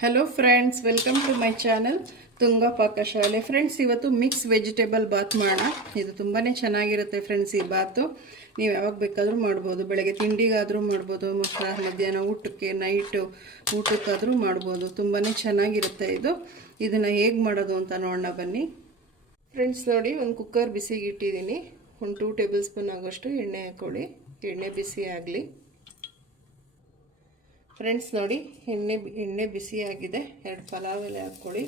Hello friends, welcome to my channel Tunga ಪಾಕಶಾಲೆ. Friends, ಇವತ್ತು mix vegetable bath ಮಾಡೋಣ. ಇದು ತುಂಬಾ ಚೆನ್ನಾಗಿರುತ್ತೆ ಫ್ರೆಂಡ್ಸ್. ಈ ಬಾತು ನೀವು ಯಾವಾಗ ಬೇಕಾದರೂ ಮಾಡ್ಬೋದು. ಬೆಳಗ್ಗೆ ತಿಂಡಿಗಾದರೂ ಮಾಡ್ಬೋದು, ಮಧ್ಯಾಹ್ನ ಊಟಕ್ಕೆ, ನೈಟು ಊಟಕ್ಕಾದರೂ ಮಾಡ್ಬೋದು. ತುಂಬಾ ಚೆನ್ನಾಗಿರುತ್ತೆ ಇದು. ಇದನ್ನು ಹೇಗೆ ಮಾಡೋದು ಅಂತ ನೋಡೋಣ ಬನ್ನಿ ಫ್ರೆಂಡ್ಸ್. ನೋಡಿ, ಒಂದು ಕುಕ್ಕರ್ ಬಿಸಿಗೆ ಇಟ್ಟಿದ್ದೀನಿ. ಒಂದು 2 ಟೇಬಲ್ ಸ್ಪೂನ್ ಆಗೋಷ್ಟು ಎಣ್ಣೆ ಹಾಕ್ಕೊಳ್ಳಿ. ಎಣ್ಣೆ ಬಿಸಿ ಆಗಲಿ ಫ್ರೆಂಡ್ಸ್. ನೋಡಿ, ಎಣ್ಣೆ ಬಿಸಿಯಾಗಿದೆ. 2 ಪಲಾವ್ ಎಲೆ ಹಾಕ್ಕೊಳ್ಳಿ.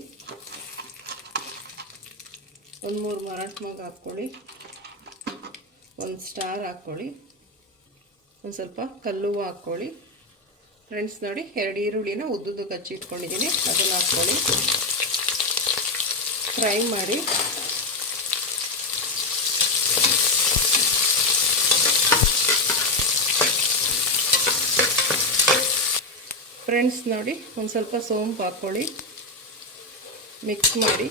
1-3 ಮರಾಠ ಮೊಗ್ಗು ಹಾಕ್ಕೊಳ್ಳಿ. 1 ಸ್ಟಾರ್ ಹಾಕ್ಕೊಳ್ಳಿ. ಒಂದು ಸ್ವಲ್ಪ ಕಲ್ಲುವ ಹಾಕ್ಕೊಳ್ಳಿ ಫ್ರೆಂಡ್ಸ್. ನೋಡಿ, 2 ಈರುಳ್ಳಿನ ಉದ್ದುದ್ದು ಕಚ್ಚಿಟ್ಕೊಂಡಿದ್ದೀನಿ, ಅದನ್ನು ಹಾಕ್ಕೊಳ್ಳಿ. ಫ್ರೈ ಮಾಡಿ. ಫ್ರೆಂಡ್ಸ್, ನೋಡಿ, ಒಂದು ಸ್ವಲ್ಪ ಸೋಂಪು ಹಾಕ್ಕೊಳ್ಳಿ. ಮಿಕ್ಸ್ ಮಾಡಿ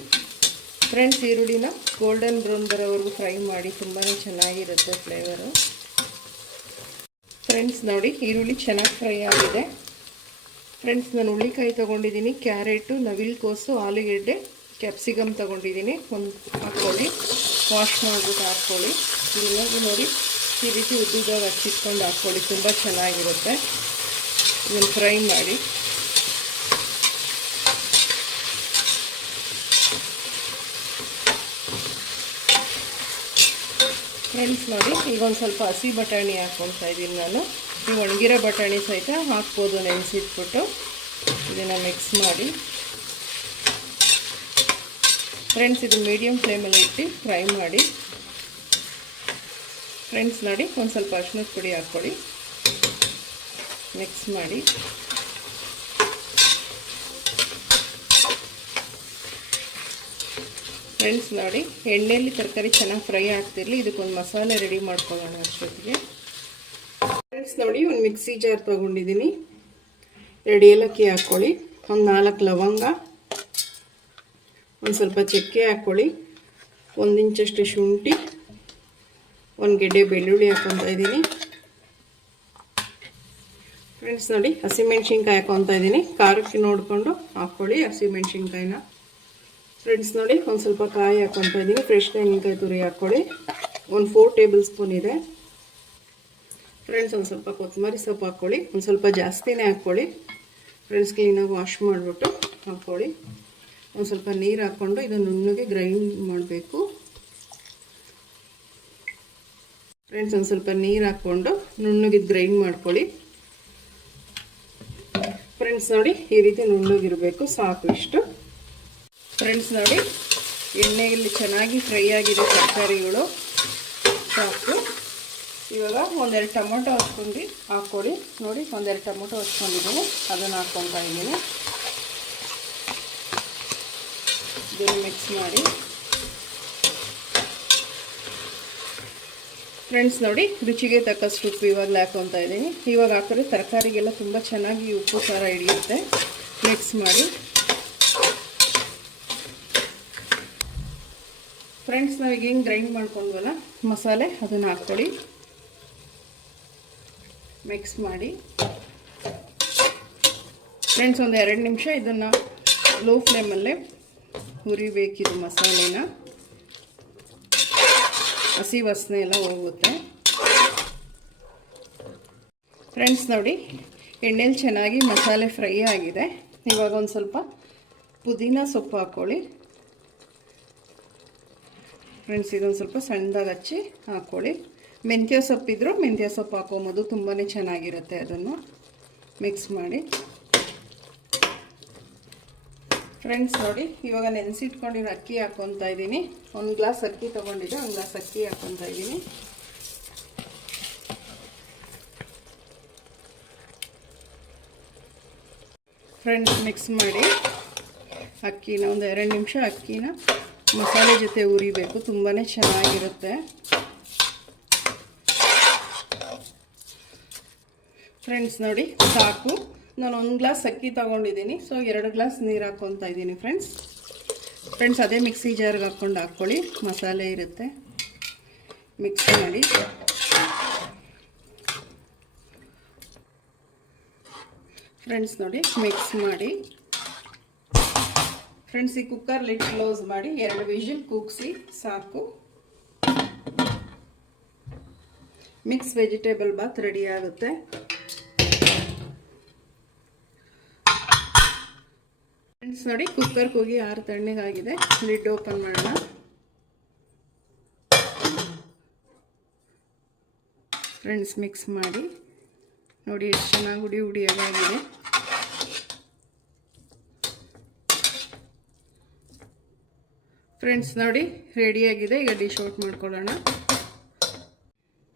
ಫ್ರೆಂಡ್ಸ್. ಈರುಳ್ಳಿನ ಗೋಲ್ಡನ್ ಬ್ರೌನ್ ಬರೋವರೆಗೂ ಫ್ರೈ ಮಾಡಿ, ತುಂಬಾ ಚೆನ್ನಾಗಿರುತ್ತೆ ಫ್ಲೇವರು. ಫ್ರೆಂಡ್ಸ್, ನೋಡಿ, ಈರುಳ್ಳಿ ಚೆನ್ನಾಗಿ ಫ್ರೈ ಆಗಿದೆ. ಫ್ರೆಂಡ್ಸ್, ನಾನು ಹುಳ್ಳಿಕಾಯಿ ತೊಗೊಂಡಿದ್ದೀನಿ, ಕ್ಯಾರೆಟು, ನವಿಲುಕೋಸು, ಆಲೂಗೆಡ್ಡೆ, ಕ್ಯಾಪ್ಸಿಕಮ್ ತೊಗೊಂಡಿದ್ದೀನಿ. ಒಂದು ಹಾಕ್ಕೊಳ್ಳಿ. ವಾಶ್ ಮಾಡಿಬಿಟ್ಟು ಹಾಕ್ಕೊಳ್ಳಿ. ಇವಾಗ ನೋಡಿ, ಈ ರೀತಿ ಉದ್ದುದಾಗ ಹಚ್ಚಿಟ್ಕೊಂಡು ಹಾಕ್ಕೊಳ್ಳಿ, ತುಂಬ ಚೆನ್ನಾಗಿರುತ್ತೆ. ಇದನ್ನು ಫ್ರೈ ಮಾಡಿ. ಫ್ರೆಂಡ್ಸ್, ನೋಡಿ, ಈಗ ಒಂದು ಸ್ವಲ್ಪ ಹಸಿ ಬಟಾಣಿ ಹಾಕ್ಕೊಳ್ತಾ ಇದ್ದೀನಿ ನಾನು. ನೀವು ಒಣಗಿರೋ ಬಟಾಣಿ ಸಹಿತ ಹಾಕ್ಬೋದು, ನೆನೆಸಿಟ್ಬಿಟ್ಟು. ಇದನ್ನು ಮಿಕ್ಸ್ ಮಾಡಿ ಫ್ರೆಂಡ್ಸ್. ಇದು ಮೀಡಿಯಮ್ ಫ್ಲೇಮಲ್ಲಿ ಇಟ್ಟು ಫ್ರೈ ಮಾಡಿ ಫ್ರೆಂಡ್ಸ್. ನೋಡಿ, ಒಂದು ಸ್ವಲ್ಪ ಅರಿಶಿಣದ ಪುಡಿ ಹಾಕ್ಕೊಳ್ಳಿ. ಮಿಕ್ಸ್ ಮಾಡಿ ಫ್ರೆಂಡ್ಸ್. ನೋಡಿ, ಎಣ್ಣೆಯಲ್ಲಿ ತರಕಾರಿ ಚೆನ್ನಾಗಿ ಫ್ರೈ ಆಗ್ತಿರಲಿ. ಇದಕ್ಕೊಂದು ಮಸಾಲೆ ರೆಡಿ ಮಾಡ್ಕೊಳ್ಳೋಣ ಅಷ್ಟೊತ್ತಿಗೆ. ಫ್ರೆಂಡ್ಸ್, ನೋಡಿ, ಒಂದು ಮಿಕ್ಸಿ ಜಾರ್ ತೊಗೊಂಡಿದ್ದೀನಿ. 2 ಏಲಕ್ಕಿ ಹಾಕ್ಕೊಳ್ಳಿ. ಒಂದು 4 ಲವಂಗ, ಒಂದು ಸ್ವಲ್ಪ ಚಕ್ಕೆ ಹಾಕ್ಕೊಳ್ಳಿ. 1 ಇಂಚಷ್ಟು ಶುಂಠಿ, 1 ಗೆಡ್ಡೆ ಬೆಳ್ಳುಳ್ಳಿ ಹಾಕ್ಕೊತಾ ಇದ್ದೀನಿ ಫ್ರೆಂಡ್ಸ್. ನೋಡಿ, ಹಸಿಮೆಣ್ಸಿನ್ಕಾಯಿ ಹಾಕ್ಕೊತಾ ಇದ್ದೀನಿ. ಖಾರಕ್ಕೆ ನೋಡಿಕೊಂಡು ಹಾಕ್ಕೊಳ್ಳಿ ಹಸಿಮೆಣ್ಸಿನ್ಕಾಯಿನ ಫ್ರೆಂಡ್ಸ್. ನೋಡಿ, ಒಂದು ಸ್ವಲ್ಪ ಕಾಯಿ ಹಾಕ್ಕೊತಾ ಇದ್ದೀನಿ. ಫ್ರೆಶ್ ತೆಂಗಿನಕಾಯಿ ತುರಿ ಹಾಕ್ಕೊಳ್ಳಿ. ಒಂದು 4 ಟೇಬಲ್ ಸ್ಪೂನ್ ಇದೆ ಫ್ರೆಂಡ್ಸ್. ಒಂದು ಸ್ವಲ್ಪ ಕೊತ್ತಂಬರಿ ಸೊಪ್ಪು ಹಾಕ್ಕೊಳ್ಳಿ. ಒಂದು ಸ್ವಲ್ಪ ಜಾಸ್ತಿನೇ ಹಾಕ್ಕೊಳ್ಳಿ ಫ್ರೆಂಡ್ಸ್. ಕ್ಲೀನಾಗಿ ವಾಶ್ ಮಾಡಿಬಿಟ್ಟು ಹಾಕ್ಕೊಳ್ಳಿ. ಒಂದು ಸ್ವಲ್ಪ ನೀರು ಹಾಕ್ಕೊಂಡು ಇದನ್ನು ನುಣ್ಣಗೆ ಗ್ರೈಂಡ್ ಮಾಡಬೇಕು ಫ್ರೆಂಡ್ಸ್. ಒಂದು ಸ್ವಲ್ಪ ನೀರು ಹಾಕ್ಕೊಂಡು ನುಣ್ಣಗೆ ಗ್ರೈಂಡ್ ಮಾಡ್ಕೊಳ್ಳಿ ಫ್ರೆಂಡ್ಸ್. ನೋಡಿ, ಈ ರೀತಿ ನುಣ್ಣಗಿರಬೇಕು, ಸಾಕು ಇಷ್ಟು ಫ್ರೆಂಡ್ಸ್. ನೋಡಿ, ಎಣ್ಣೆಯಲ್ಲಿ ಚೆನ್ನಾಗಿ ಫ್ರೈ ಆಗಿದೆ ತರಕಾರಿಗಳು, ಸಾಕು. ಇವಾಗ 1-2 ಟೊಮೊಟೊ ಹಚ್ಕೊಂಡು ಹಾಕ್ಕೊಳ್ಳಿ. ನೋಡಿ, 1-2 ಟೊಮೊಟೊ ಹಚ್ಕೊಂಡಿದ್ದೀನಿ, ಅದನ್ನು ಹಾಕ್ಕೊತಾ ಇದ್ದೀನಿ. ಇದನ್ನು ಮಿಕ್ಸ್ ಮಾಡಿ ಫ್ರೆಂಡ್ಸ್. ನೋಡಿ, ರುಚಿಗೆ ತಕ್ಕಷ್ಟು ಉಪ್ಪು ಇವಾಗಲೇ ಹಾಕ್ಕೊತಾ ಇದ್ದೀನಿ. ಇವಾಗ ಹಾಕಿದ್ರೆ ತರಕಾರಿಗೆಲ್ಲ ತುಂಬ ಚೆನ್ನಾಗಿ ಉಪ್ಪು ಖಾರ ಹಿಡಿಯುತ್ತೆ. ಮಿಕ್ಸ್ ಮಾಡಿ ಫ್ರೆಂಡ್ಸ್. ನಾವೀಗ ಹೆಂಗೆ ಗ್ರೈಂಡ್ ಮಾಡ್ಕೊಂಡ್ವಲ್ಲ ಮಸಾಲೆ, ಅದನ್ನು ಹಾಕ್ಕೊಳ್ಳಿ. ಮಿಕ್ಸ್ ಮಾಡಿ ಫ್ರೆಂಡ್ಸ್. ಒಂದು 2 ನಿಮಿಷ ಇದನ್ನು ಲೋ ಫ್ಲೇಮಲ್ಲೇ ಹುರಿಬೇಕಿದು ಮಸಾಲೆನ. ಹಸಿ ವಾಸನೆ ಎಲ್ಲ ಹೋಗುತ್ತೆ ಫ್ರೆಂಡ್ಸ್. ನೋಡಿ, ಎಣ್ಣೆಲಿ ಚೆನ್ನಾಗಿ ಮಸಾಲೆ ಫ್ರೈ ಆಗಿದೆ. ಇವಾಗ ಒಂದು ಸ್ವಲ್ಪ ಪುದೀನ ಸೊಪ್ಪು ಹಾಕ್ಕೊಳ್ಳಿ ಫ್ರೆಂಡ್ಸ್. ಇದೊಂದು ಸ್ವಲ್ಪ ಸಣ್ಣದಾಗಿ ಹಚ್ಚಿ ಹಾಕ್ಕೊಳ್ಳಿ. ಮೆಂತ್ಯ ಸೊಪ್ಪಿದ್ರೂ ಮೆಂತ್ಯ ಸೊಪ್ಪು ಹಾಕ್ಕೊಬೋದು, ತುಂಬಾ ಚೆನ್ನಾಗಿರುತ್ತೆ. ಅದನ್ನು ಮಿಕ್ಸ್ ಮಾಡಿ ಫ್ರೆಂಡ್ಸ್. ನೋಡಿ, ಇವಾಗ ನೆನೆಸಿಟ್ಕೊಂಡಿರೋ ಅಕ್ಕಿ ಹಾಕ್ಕೊತಾ ಇದ್ದೀನಿ. 1 ಗ್ಲಾಸ್ ಅಕ್ಕಿ ತೊಗೊಂಡಿದ್ದೆ, 1 ಗ್ಲಾಸ್ ಅಕ್ಕಿ ಹಾಕ್ಕೊತಾ ಇದ್ದೀನಿ ಫ್ರೆಂಡ್ಸ್. ಮಿಕ್ಸ್ ಮಾಡಿ ಅಕ್ಕಿನ ಒಂದು 2 ನಿಮಿಷ ಅಕ್ಕಿನ ಮಸಾಲೆ ಜೊತೆ ಉರಿಬೇಕು, ತುಂಬಾ ಚೆನ್ನಾಗಿರುತ್ತೆ ಫ್ರೆಂಡ್ಸ್. ನೋಡಿ, ಸಾಕು. ನಾನು 1 ಗ್ಲಾಸ್ ಅಕ್ಕಿ ತೊಗೊಂಡಿದ್ದೀನಿ, ಸೊ 2 ಗ್ಲಾಸ್ ನೀರು ಹಾಕ್ಕೊತಾ ಇದ್ದೀನಿ ಫ್ರೆಂಡ್ಸ್. ಅದೇ ಮಿಕ್ಸಿ ಜಾರ್ಗೆ ಹಾಕ್ಕೊಳ್ಳಿ, ಮಸಾಲೆ ಇರುತ್ತೆ. ಮಿಕ್ಸ್ ಮಾಡಿ ಫ್ರೆಂಡ್ಸ್ ನೋಡಿ ಮಿಕ್ಸ್ ಮಾಡಿ ಫ್ರೆಂಡ್ಸ್, ಈ ಕುಕ್ಕರ್ ಲಿಡ್ ಕ್ಲೋಸ್ ಮಾಡಿ 2 ವಿಷಲ್ ಕೂಗಿಸಿ ಸಾಕು. ಮಿಕ್ಸ್ ವೆಜಿಟೇಬಲ್ ಬಾತ್ ರೆಡಿ ಆಗುತ್ತೆ. ಫ್ರೆಂಡ್ಸ್ ನೋಡಿ, ಕುಕ್ಕರ್ ಕೂಗಿ 6 ತಣ್ಣಗಾಗಿದೆ. ಲಿಡ್ ಓಪನ್ ಮಾಡೋಣ. ಫ್ರೆಂಡ್ಸ್, ಮಿಕ್ಸ್ ಮಾಡಿ ನೋಡಿ ಎಷ್ಟು ಚೆನ್ನಾಗಿ ಹುಡಿ ಹುಡಿಯಾಗಿದೆ. ಫ್ರೆಂಡ್ಸ್ ನೋಡಿ, ರೆಡಿಯಾಗಿದೆ. ಈಗ ಡಿಶ್ ಔಟ್ ಮಾಡ್ಕೊಳ್ಳೋಣ.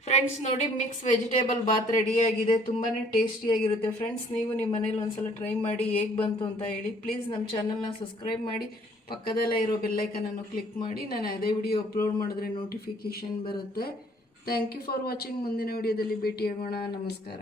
ಫ್ರೆಂಡ್ಸ್ ನೋಡಿ, ಮಿಕ್ಸ್ ವೆಜಿಟೇಬಲ್ ಬಾತ್ ರೆಡಿಯಾಗಿದೆ. ತುಂಬಾ ಟೇಸ್ಟಿಯಾಗಿರುತ್ತೆ. ಫ್ರೆಂಡ್ಸ್, ನೀವು ನಿಮ್ಮ ಮನೇಲಿ ಒಂದ್ಸಲ ಟ್ರೈ ಮಾಡಿ ಹೇಗೆ ಬಂತು ಅಂತ ಹೇಳಿ. ಪ್ಲೀಸ್ ನಮ್ಮ ಚಾನಲ್ನ ಸಬ್ಸ್ಕ್ರೈಬ್ ಮಾಡಿ, ಪಕ್ಕದಲ್ಲೇ ಇರೋ ಬೆಲ್ಲೈಕನನ್ನು ಕ್ಲಿಕ್ ಮಾಡಿ. ನಾನು ಅದೇ ವಿಡಿಯೋ ಅಪ್ಲೋಡ್ ಮಾಡಿದ್ರೆ ನೋಟಿಫಿಕೇಷನ್ ಬರುತ್ತೆ. Thank you for watching. ಮುಂದಿನ ವಿಡಿಯೋದಲ್ಲಿ ಭೇಟಿಯಾಗೋಣ. ನಮಸ್ಕಾರ.